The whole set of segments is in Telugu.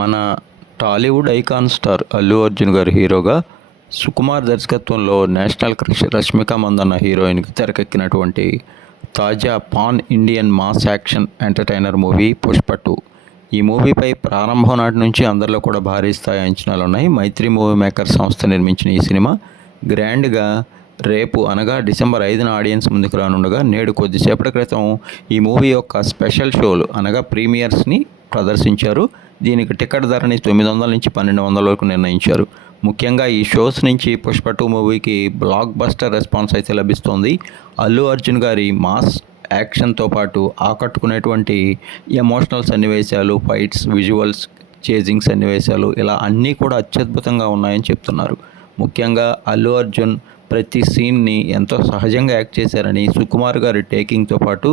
మన టాలీవుడ్ ఐకాన్ స్టార్ అల్లు అర్జున్ గారు హీరోగా సుకుమార్ దర్శకత్వంలో నేషనల్ క్రష్ రష్మిక మందన్న హీరోయిన్కి తెరకెక్కినటువంటి తాజా pan Indian mass action entertainer movie Pushpa 2. ఈ మూవీపై ప్రారంభం నాటి నుంచి అందరిలో కూడా భారీ స్థాయి అంచనాలు ఉన్నాయి. మైత్రి మూవీ మేకర్ సంస్థ నిర్మించిన ఈ సినిమా గ్రాండ్గా రేపు అనగా డిసెంబర్ 5న ఆడియన్స్ ముందుకు రానుండగా, నేడు కొద్దిసేపటి క్రితం ఈ మూవీ యొక్క స్పెషల్ షోలు అనగా ప్రీమియర్స్ని ప్రదర్శించారు. దీనికి టికెట్ ధరని 900 నుంచి 1200 వరకు నిర్ణయించారు. ముఖ్యంగా ఈ షోస్ నుంచి పుష్ప 2 మూవీకి బ్లాక్ బస్టర్ రెస్పాన్స్ అయితే లభిస్తోంది. అల్లు అర్జున్ గారి మాస్ యాక్షన్తో పాటు ఆకట్టుకునేటువంటి ఎమోషనల్ సన్నివేశాలు, ఫైట్స్, విజువల్స్, చేజింగ్ సన్నివేశాలు ఇలా అన్నీ కూడా అత్యద్భుతంగా ఉన్నాయని చెప్తున్నారు. ముఖ్యంగా అల్లు అర్జున్ ప్రతి సీన్ని ఎంతో సహజంగా యాక్ట్ చేశారని, సుకుమార్ గారి టేకింగ్తో పాటు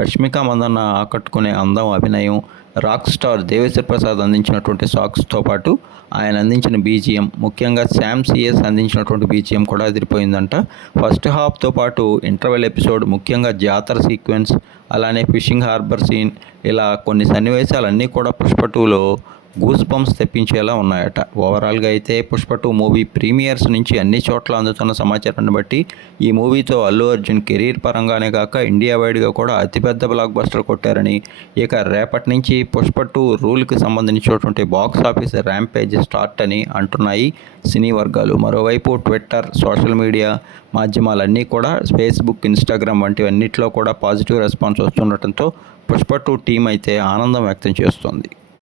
రష్మిక మందన్న ఆకట్టుకునే అందం, అభినయం, రాక్ స్టార్ దేవిశ్రీ ప్రసాద్ అందించినటువంటి సాంగ్స్తో పాటు ఆయన అందించిన బీజిఎం, ముఖ్యంగా శామ్ సిఎస్ అందించినటువంటి బీజిఎం కూడా అదిరిపోయిందంట. ఫస్ట్ హాఫ్తో పాటు ఇంటర్వెల్ ఎపిసోడ్, ముఖ్యంగా జాతర సీక్వెన్స్, అలానే ఫిషింగ్ హార్బర్ సీన్, ఇలా కొన్ని సన్నివేశాలన్నీ కూడా పుష్ప 2లో గూస్ బంప్స్ తెప్పించేలా ఉన్నాయట. ఓవరాల్గా అయితే పుష్ప 2 మూవీ ప్రీమియర్స్ నుంచి అన్ని చోట్ల అందుతున్న సమాచారాన్ని బట్టి ఈ మూవీతో అల్లు అర్జున్ కెరీర్ పరంగానే కాక ఇండియా వైడ్గా కూడా అతిపెద్ద బ్లాక్ బస్టర్ కొట్టారని, ఇక రేపటి నుంచి పుష్ప 2 రూల్కి సంబంధించినటువంటి బాక్స్ ఆఫీస్ ర్యాంపేజ్ స్టార్ట్ అని అంటున్నాయి సినీ వర్గాలు. మరోవైపు ట్విట్టర్, సోషల్ మీడియా మాధ్యమాలన్నీ కూడా ఫేస్బుక్, ఇన్స్టాగ్రామ్ వంటివన్నిటిలో కూడా పాజిటివ్ రెస్పాన్స్ వస్తుండటంతో పుష్ప 2 టీం అయితే ఆనందం వ్యక్తం చేస్తోంది.